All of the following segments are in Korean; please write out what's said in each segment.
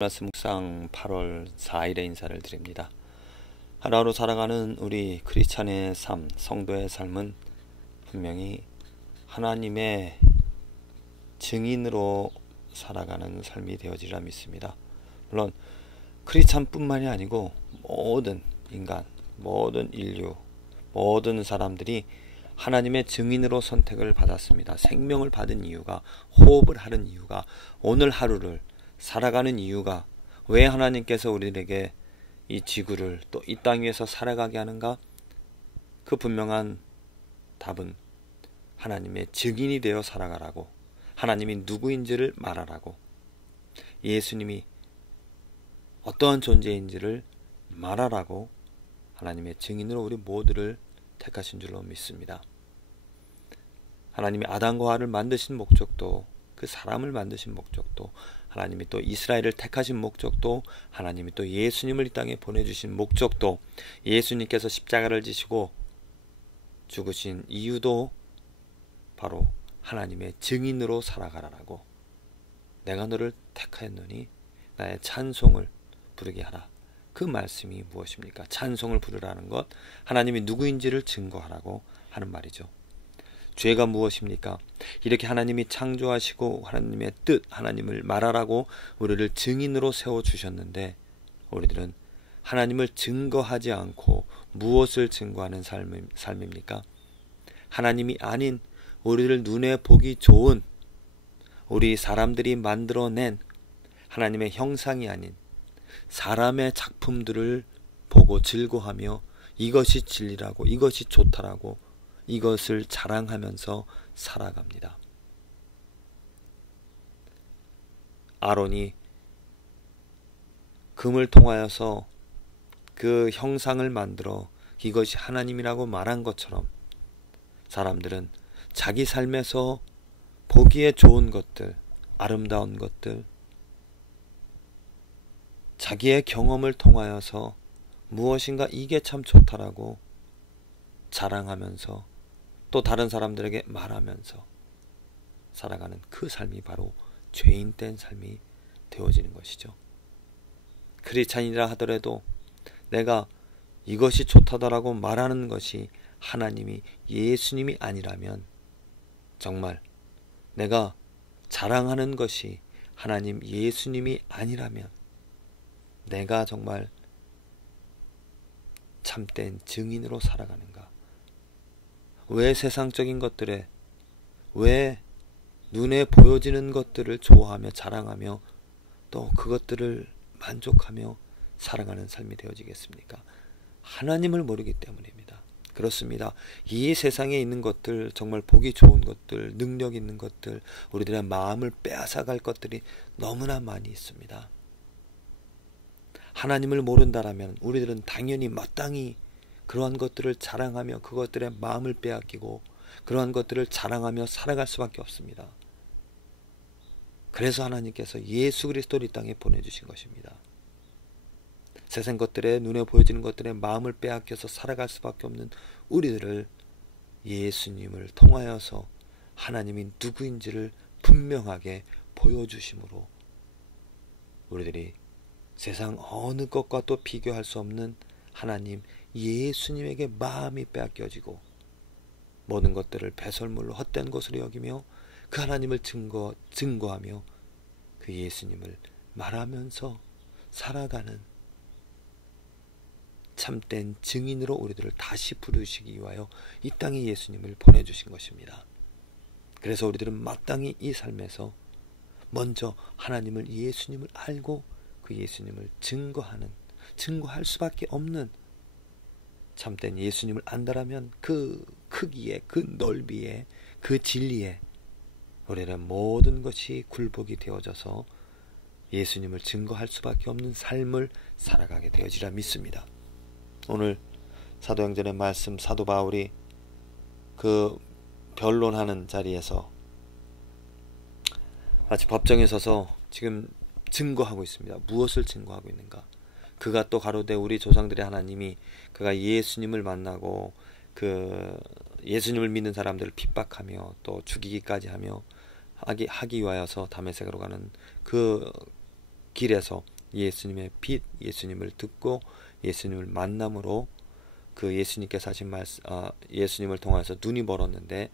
말씀 묵상 8월 4일의 인사를 드립니다. 하루하루 살아가는 우리 크리스찬의 삶, 성도의 삶은 분명히 하나님의 증인으로 살아가는 삶이 되어지리라 믿습니다. 물론 크리스찬뿐만이 아니고 모든 인간, 모든 인류, 모든 사람들이 하나님의 증인으로 선택을 받았습니다. 생명을 받은 이유가, 호흡을 하는 이유가, 오늘 하루를 살아가는 이유가, 왜 하나님께서 우리에게 이 지구를 또 이 땅 위에서 살아가게 하는가? 그 분명한 답은 하나님의 증인이 되어 살아가라고, 하나님이 누구인지를 말하라고, 예수님이 어떠한 존재인지를 말하라고 하나님의 증인으로 우리 모두를 택하신 줄로 믿습니다. 하나님이 아담과 하와를 만드신 목적도, 그 사람을 만드신 목적도, 하나님이 또 이스라엘을 택하신 목적도, 하나님이 또 예수님을 이 땅에 보내주신 목적도, 예수님께서 십자가를 지시고 죽으신 이유도 바로 하나님의 증인으로 살아가라라고, 내가 너를 택하였노니 나의 찬송을 부르게 하라. 그 말씀이 무엇입니까? 찬송을 부르라는 것, 하나님이 누구인지를 증거하라고 하는 말이죠. 죄가 무엇입니까? 이렇게 하나님이 창조하시고 하나님의 뜻, 하나님을 말하라고 우리를 증인으로 세워주셨는데, 우리들은 하나님을 증거하지 않고 무엇을 증거하는 삶입니까? 하나님이 아닌 우리를 눈에 보기 좋은, 우리 사람들이 만들어낸 하나님의 형상이 아닌 사람의 작품들을 보고 즐거워하며 이것이 진리라고, 이것이 좋다라고, 이것을 자랑하면서 살아갑니다. 아론이 금을 통하여서 그 형상을 만들어 이것이 하나님이라고 말한 것처럼, 사람들은 자기 삶에서 보기에 좋은 것들, 아름다운 것들, 자기의 경험을 통하여서 무엇인가 이게 참 좋다라고 자랑하면서 또 다른 사람들에게 말하면서 살아가는 그 삶이 바로 죄인된 삶이 되어지는 것이죠. 크리스찬이라 하더라도 내가 이것이 좋다라고 말하는 것이 하나님이, 예수님이 아니라면, 정말 내가 자랑하는 것이 하나님, 예수님이 아니라면, 내가 정말 참된 증인으로 살아가는가? 왜 세상적인 것들에, 왜 눈에 보여지는 것들을 좋아하며 자랑하며 또 그것들을 만족하며 살아가는 삶이 되어지겠습니까? 하나님을 모르기 때문입니다. 그렇습니다. 이 세상에 있는 것들, 정말 보기 좋은 것들, 능력 있는 것들, 우리들의 마음을 빼앗아갈 것들이 너무나 많이 있습니다. 하나님을 모른다라면 우리들은 당연히 마땅히 그러한 것들을 자랑하며 그것들의 마음을 빼앗기고 그러한 것들을 자랑하며 살아갈 수밖에 없습니다. 그래서 하나님께서 예수 그리스도를 이 땅에 보내주신 것입니다. 세상 것들에, 눈에 보여지는 것들에 마음을 빼앗겨서 살아갈 수밖에 없는 우리들을 예수님을 통하여서 하나님이 누구인지를 분명하게 보여주심으로 우리들이 세상 어느 것과 또 비교할 수 없는 하나님, 예수님에게 마음이 빼앗겨지고 모든 것들을 배설물로 헛된 것으로 여기며 그 하나님을 증거하며 그 예수님을 말하면서 살아가는 참된 증인으로 우리들을 다시 부르시기 위하여 이 땅에 예수님을 보내주신 것입니다. 그래서 우리들은 마땅히 이 삶에서 먼저 하나님을, 예수님을 알고 그 예수님을 증거할 수밖에 없는, 참된 예수님을 안다라면 그 크기에, 그 넓이에, 그 진리에 우리는 모든 것이 굴복이 되어져서 예수님을 증거할 수밖에 없는 삶을 살아가게 되어지라 믿습니다. 오늘 사도행전의 말씀, 사도 바울이 그 변론하는 자리에서 마치 법정에 서서 지금 증거하고 있습니다. 무엇을 증거하고 있는가? 그가 또 가로되 우리 조상들의 하나님이 그가 예수님을 만나고 그 예수님을 믿는 사람들을 핍박하며 또 죽이기까지 하며 하기 위하여서 다메섹으로 가는 그 길에서 예수님의 빛, 예수님을 듣고 예수님을 만남으로 그 예수님께서 하신 말씀, 예수님을 통해서 눈이 멀었는데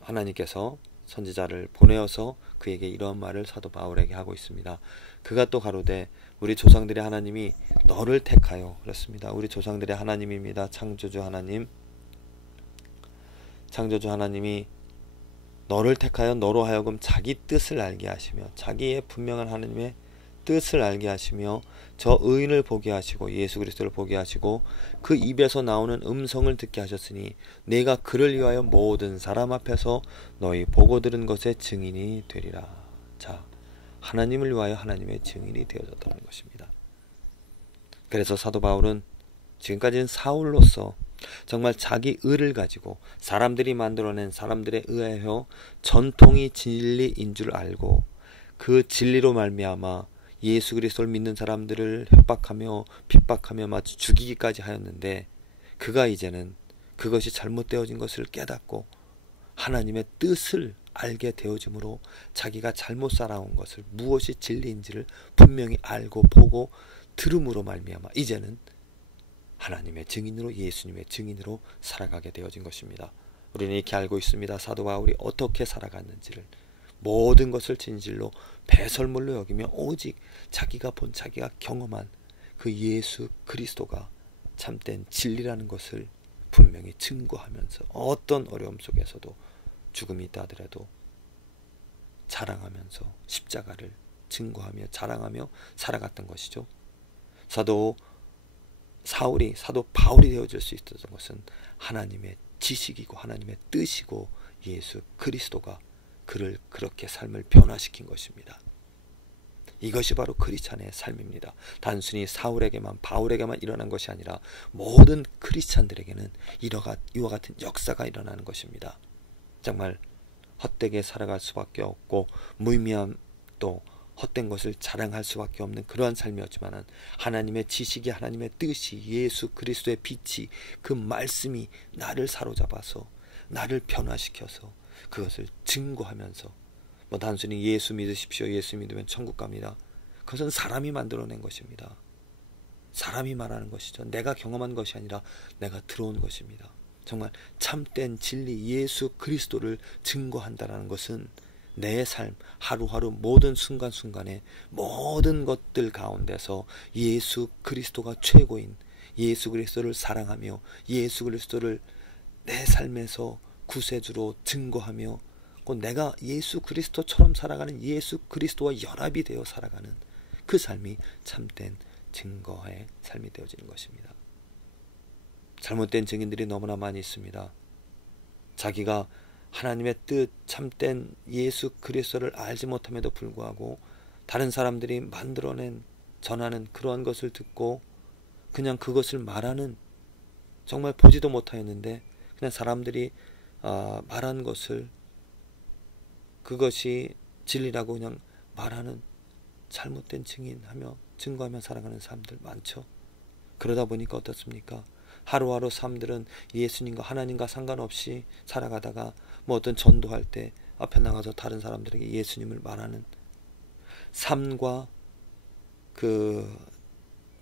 하나님께서 선지자를 보내어서 그에게 이런 말을 사도 바울에게 하고 있습니다. 그가 또 가로되 우리 조상들의 하나님이 너를 택하여, 그렇습니다. 우리 조상들의 하나님입니다. 창조주 하나님, 창조주 하나님이 너를 택하여 너로 하여금 자기 뜻을 알게 하시며, 자기의 분명한 하나님의 뜻을 알게 하시며 저 의인을 보게 하시고 예수 그리스도를 보게 하시고 그 입에서 나오는 음성을 듣게 하셨으니 내가 그를 위하여 모든 사람 앞에서 너희 보고 들은 것의 증인이 되리라. 자, 하나님을 위하여 하나님의 증인이 되어졌다는 것입니다. 그래서 사도 바울은 지금까지는 사울로서 정말 자기 의를 가지고 사람들이 만들어낸 사람들에 의하여 전통이 진리인 줄 알고 그 진리로 말미암아 예수 그리스도를 믿는 사람들을 협박하며 핍박하며 마치 죽이기까지 하였는데, 그가 이제는 그것이 잘못되어진 것을 깨닫고 하나님의 뜻을 알게 되어짐으로 자기가 잘못 살아온 것을, 무엇이 진리인지를 분명히 알고 보고 들음으로 말미암아 이제는 하나님의 증인으로, 예수님의 증인으로 살아가게 되어진 것입니다. 우리는 이렇게 알고 있습니다. 사도 바울이 어떻게 살아갔는지를. 모든 것을 진실로 배설물로 여기며 오직 자기가 본, 자기가 경험한 그 예수 그리스도가 참된 진리라는 것을 분명히 증거하면서 어떤 어려움 속에서도 죽음이 있다 하더라도 자랑하면서 십자가를 증거하며 자랑하며 살아갔던 것이죠. 사도 사울이 사도 바울이 되어질 수 있었던 것은 하나님의 지식이고 하나님의 뜻이고 예수 그리스도가 그를 그렇게 삶을 변화시킨 것입니다. 이것이 바로 크리스찬의 삶입니다. 단순히 사울에게만, 바울에게만 일어난 것이 아니라 모든 크리스찬들에게는 이와 같은 역사가 일어나는 것입니다. 정말 헛되게 살아갈 수밖에 없고 무의미한 또 헛된 것을 자랑할 수밖에 없는 그러한 삶이었지만 하나님의 지식이, 하나님의 뜻이, 예수 그리스도의 빛이, 그 말씀이 나를 사로잡아서 나를 변화시켜서 그것을 증거하면서, 뭐 단순히 예수 믿으십시오, 예수 믿으면 천국 갑니다, 그것은 사람이 만들어낸 것입니다. 사람이 말하는 것이죠. 내가 경험한 것이 아니라 내가 들어온 것입니다. 정말 참된 진리 예수 그리스도를 증거한다는 것은 내 삶 하루하루 모든 순간순간에 모든 것들 가운데서 예수 그리스도가 최고인, 예수 그리스도를 사랑하며 예수 그리스도를 내 삶에서 구세주로 증거하며 곧 내가 예수 그리스도처럼 살아가는, 예수 그리스도와 연합이 되어 살아가는 그 삶이 참된 증거의 삶이 되어지는 것입니다. 잘못된 증인들이 너무나 많이 있습니다. 자기가 하나님의 뜻, 참된 예수 그리스도를 알지 못함에도 불구하고 다른 사람들이 만들어낸, 전하는 그러한 것을 듣고 그냥 그것을 말하는, 정말 보지도 못하였는데 그냥 사람들이 말한 것을 그것이 진리라고 그냥 말하는 잘못된 증인하며 증거하며 살아가는 사람들 많죠. 그러다 보니까 어떻습니까? 하루하루 사람들은 예수님과 하나님과 상관없이 살아가다가 뭐 어떤 전도할 때 앞에 나가서 다른 사람들에게 예수님을 말하는 삶과 그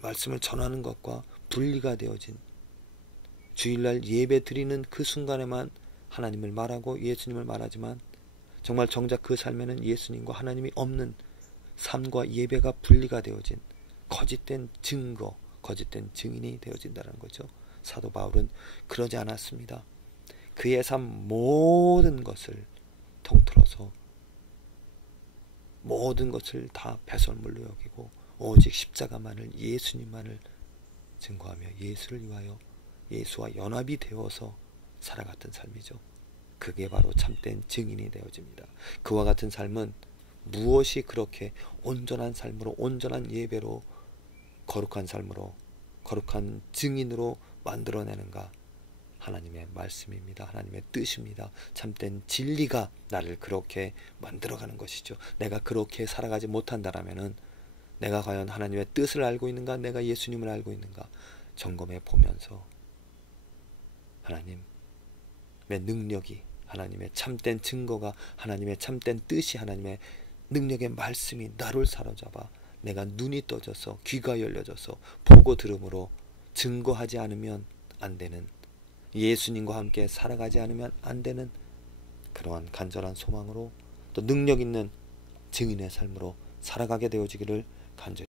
말씀을 전하는 것과 분리가 되어진, 주일날 예배 드리는 그 순간에만 하나님을 말하고 예수님을 말하지만 정말 정작 그 삶에는 예수님과 하나님이 없는 삶과 예배가 분리가 되어진 거짓된 증거, 거짓된 증인이 되어진다는 거죠. 사도 바울은 그러지 않았습니다. 그의 삶 모든 것을 통틀어서 모든 것을 다 배설물로 여기고 오직 십자가만을, 예수님만을 증거하며 예수를 위하여 예수와 연합이 되어서 살아갔던 삶이죠. 그게 바로 참된 증인이 되어집니다. 그와 같은 삶은 무엇이 그렇게 온전한 삶으로, 온전한 예배로, 거룩한 삶으로, 거룩한 증인으로 만들어내는가? 하나님의 말씀입니다. 하나님의 뜻입니다. 참된 진리가 나를 그렇게 만들어가는 것이죠. 내가 그렇게 살아가지 못한다라면은 내가 과연 하나님의 뜻을 알고 있는가, 내가 예수님을 알고 있는가 점검해 보면서 하나님의 능력이, 하나님의 참된 증거가, 하나님의 참된 뜻이, 하나님의 능력의 말씀이 나를 사로잡아 내가 눈이 떠져서 귀가 열려져서 보고 들음으로 증거하지 않으면 안 되는, 예수님과 함께 살아가지 않으면 안 되는 그러한 간절한 소망으로 또 능력 있는 증인의 삶으로 살아가게 되어지기를 간절히